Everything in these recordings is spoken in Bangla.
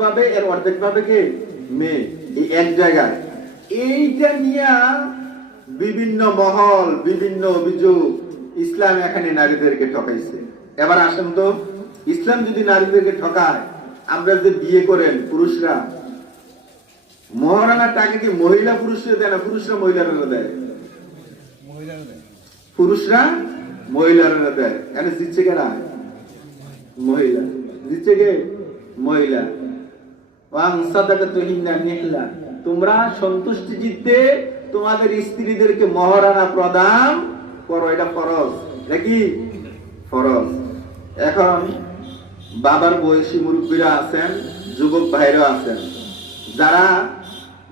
পাবে, এর অর্ধেক পাবে কে? মেয়ে। এই এক জায়গায় এইটা নিয়ে বিভিন্ন মহল, বিভিন্ন অভিযোগ, ইসলাম এখানে নারীদেরকে ঠকাইছে। এবার আসেন তো, ইসলাম যদি নারীদেরকে ঠকায়, আমরা যে বিয়ে করেন পুরুষরা, মহারানার টাকা কি মহিলা পুরুষরা দেয় না পুরুষরা মহিলারা দেয়? পুরুষরা মহিলারা দেয়। এখানে জিতছে কেনা? মহিলা। জিতছে কে? মহিলা। তোমরা সন্তুষ্টি জিততে তোমাদের স্ত্রীদেরকে মহারানা প্রদান করো, এটা ফরজ নাকি? ফরজ। এখন বাবার বয়সী মুরব্বীরা আছেন, যুবক ভাইরা আছেন, যারা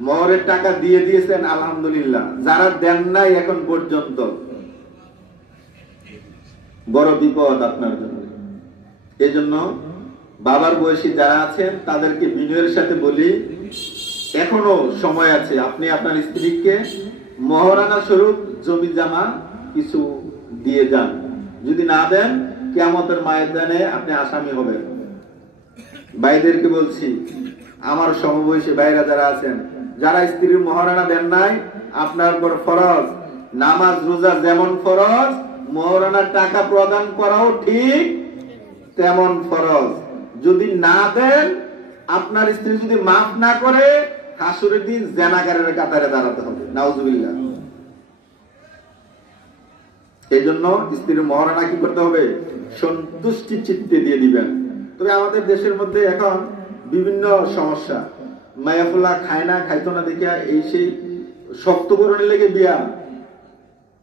মহরের টাকা দিয়ে দিয়েছেন আলহামদুলিল্লাহ, যারা দেন নাই এখন পর্যন্ত, বড় বিপদ আপনার জন্য। এই জন্য বাবার বয়সী যারা আছেন তাদেরকে বিনয়ের সাথে বলি, এখনো সময় আছে, আপনি আপনার স্ত্রীকে মহারানা স্বরূপ জমি জামা কিছু দিয়ে যান। যদি না দেন, কিয়ামতের ময়দানে আপনি আসামি হবেন। ভাইদেরকে বলছি, আমার সমবয়সী ভাইরা যারা আছেন, যারা স্ত্রীর মহারানা দেন নাই, আপনার উপর ফরজ, নামাজ রোজা যেমন ফরজ, মহারানার টাকা প্রদান করাও ঠিক তেমন ফরজ। যদি না দেন, আপনার স্ত্রী যদি মাফ না করে, হাসুরের দিন জেনাকারের কাতারে দাঁড়াতে হবে। নাউজুবিল্লাহ। এই জন্য স্ত্রীর মহারানা কি করতে হবে? সন্তুষ্টি চিত্তে দিয়ে দিবেন। তবে আমাদের দেশের মধ্যে এখন বিভিন্ন সমস্যা, মায়াফুল্লাহ খায় না, খাইতো না দেখিয়া এই সেই শক্তকরণের লেগে বিয়া,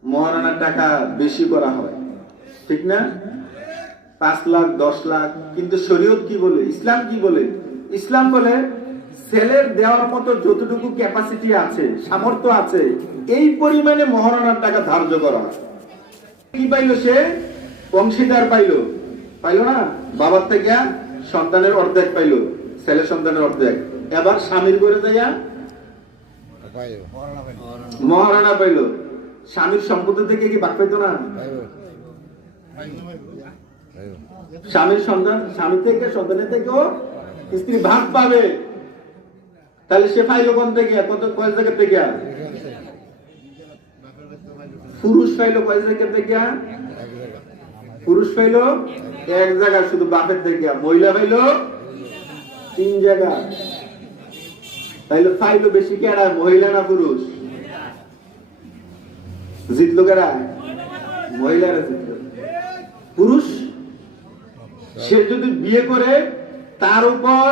মহারানার টাকা বেশি করা হয়, ঠিক না? 5 লাখ 10 লাখ। কিন্তু শরীয়ত কি বলে, ইসলাম কি বলে? ইসলাম বলে ছেলের দেওয়ার মতো যতটুকু ক্যাপাসিটি আছে, সামর্থ্য আছে, এই পরিমাণে মহারানার টাকা ধার্য করা। কি পাইলো সে? অংশীদার পাইলো, পাইলো না? বাবার থেকে সন্তানের অর্ধেক পাইলো, ছেলে সন্তানের অর্ধেক। এবার স্বামীর করে যাইয়া মহারানা পাইলো। স্বামীর সম্পত্তি থেকে কি ভাগ পাইতো না? স্বামীর সন্তান, স্বামী থেকে সন্তানের থেকেও স্ত্রী ভাগ পাবে। তাহলে সে পাইলো কোন থেকে? কয় জায়গা থেকে? পুরুষ পাইলো কয় জায়গা থেকে? পুরুষ পাইলো এক জায়গা, শুধু বাপের থেকে। মহিলা পাইলো 3 জায়গা। পাইলো বেশি কেডা? মহিলা না পুরুষ? জিতলো কেডা? মহিলারা জিতলো। পুরুষ সে যদি বিয়ে করে, তার উপর